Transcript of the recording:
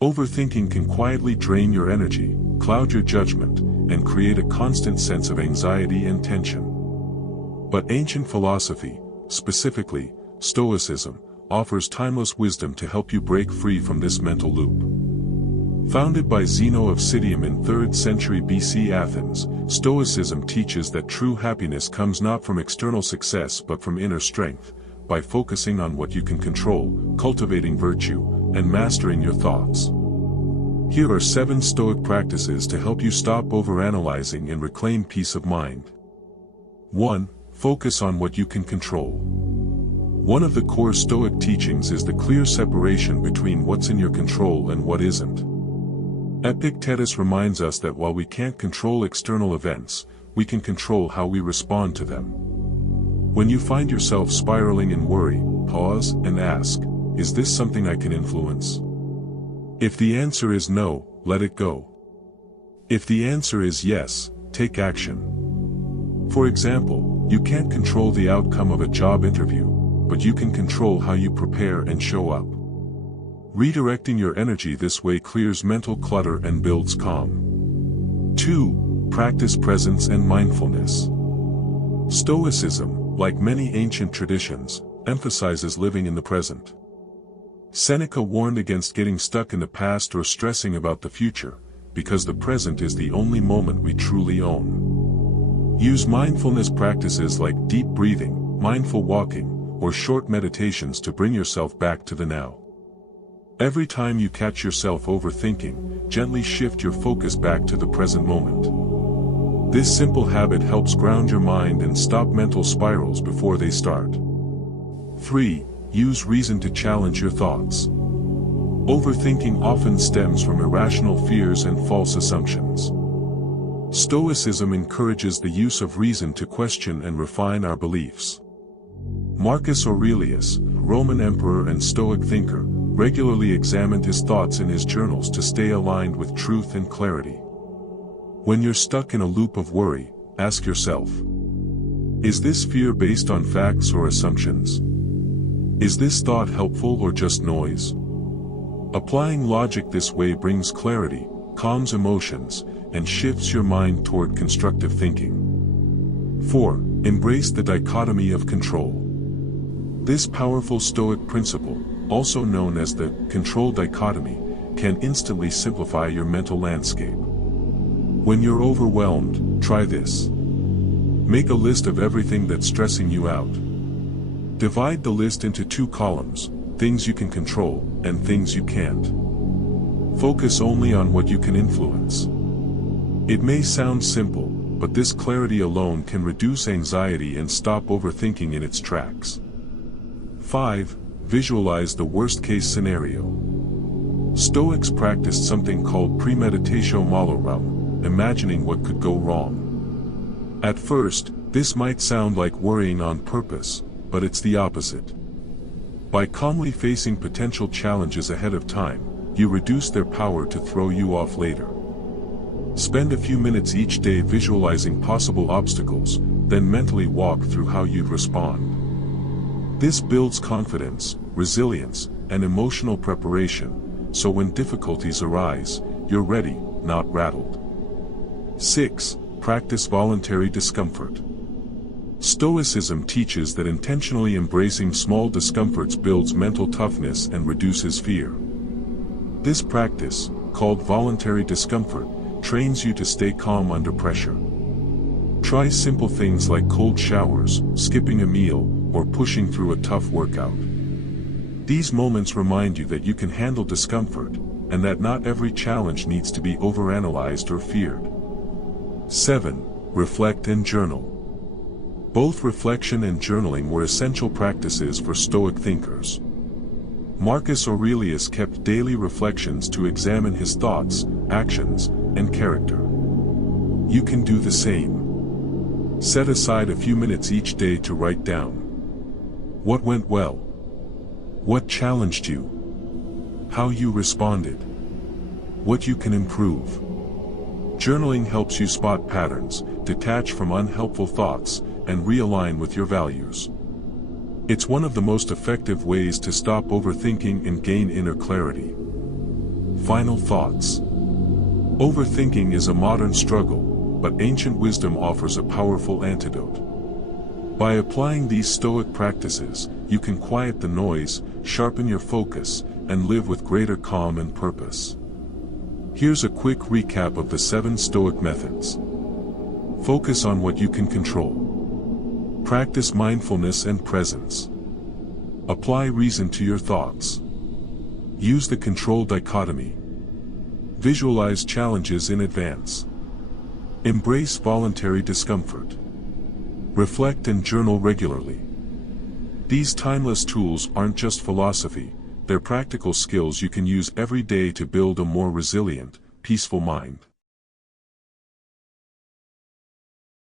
Overthinking can quietly drain your energy, cloud your judgment, and create a constant sense of anxiety and tension. But ancient philosophy, specifically Stoicism, offers timeless wisdom to help you break free from this mental loop. Founded by Zeno of Citium in 3rd century BC Athens, Stoicism teaches that true happiness comes not from external success but from inner strength, by focusing on what you can control, cultivating virtue, and mastering your thoughts. Here are 7 Stoic practices to help you stop overanalyzing and reclaim peace of mind. 1. Focus on what you can control. One of the core Stoic teachings is the clear separation between what's in your control and what isn't. Epictetus reminds us that while we can't control external events, we can control how we respond to them. When you find yourself spiraling in worry, pause and ask, is this something I can influence? If the answer is no, let it go. If the answer is yes, take action. For example, you can't control the outcome of a job interview, but you can control how you prepare and show up. Redirecting your energy this way clears mental clutter and builds calm. 2. Practice presence and mindfulness. Stoicism, like many ancient traditions, emphasizes living in the present. Seneca warned against getting stuck in the past or stressing about the future, because the present is the only moment we truly own. Use mindfulness practices like deep breathing, mindful walking, or short meditations to bring yourself back to the now. Every time you catch yourself overthinking, gently shift your focus back to the present moment. This simple habit helps ground your mind and stop mental spirals before they start. 3. Use reason to challenge your thoughts. Overthinking often stems from irrational fears and false assumptions. Stoicism encourages the use of reason to question and refine our beliefs. Marcus Aurelius, Roman emperor and Stoic thinker, regularly examined his thoughts in his journals to stay aligned with truth and clarity. When you're stuck in a loop of worry, ask yourself, is this fear based on facts or assumptions? Is this thought helpful or just noise? Applying logic this way brings clarity, calms emotions, and shifts your mind toward constructive thinking. 4. Embrace the dichotomy of control. This powerful Stoic principle, also known as the control dichotomy, can instantly simplify your mental landscape. When you're overwhelmed, try this. Make a list of everything that's stressing you out. Divide the list into 2 columns, things you can control, and things you can't. Focus only on what you can influence. It may sound simple, but this clarity alone can reduce anxiety and stop overthinking in its tracks. 5. Visualize the worst-case scenario. Stoics practiced something called premeditatio malorum, imagining what could go wrong. At first, this might sound like worrying on purpose, but it's the opposite. By calmly facing potential challenges ahead of time, you reduce their power to throw you off later. Spend a few minutes each day visualizing possible obstacles, then mentally walk through how you'd respond. This builds confidence, resilience, and emotional preparation, so when difficulties arise, you're ready, not rattled. 6. Practice voluntary discomfort. Stoicism teaches that intentionally embracing small discomforts builds mental toughness and reduces fear. This practice, called voluntary discomfort, trains you to stay calm under pressure. Try simple things like cold showers, skipping a meal, or pushing through a tough workout. These moments remind you that you can handle discomfort, and that not every challenge needs to be overanalyzed or feared. 7. Reflect and journal. Both reflection and journaling were essential practices for Stoic thinkers. Marcus Aurelius kept daily reflections to examine his thoughts, actions, and character. You can do the same. Set aside a few minutes each day to write down what went well, what challenged you, how you responded, what you can improve. Journaling helps you spot patterns, detach from unhelpful thoughts, and realign with your values. It's one of the most effective ways to stop overthinking and gain inner clarity. Final thoughts. Overthinking is a modern struggle, but ancient wisdom offers a powerful antidote. By applying these Stoic practices, you can quiet the noise, sharpen your focus, and live with greater calm and purpose. Here's a quick recap of the 7 Stoic methods. Focus on what you can control. Practice mindfulness and presence. Apply reason to your thoughts. Use the control dichotomy. Visualize challenges in advance. Embrace voluntary discomfort. Reflect and journal regularly. These timeless tools aren't just philosophy, they're practical skills you can use every day to build a more resilient, peaceful mind.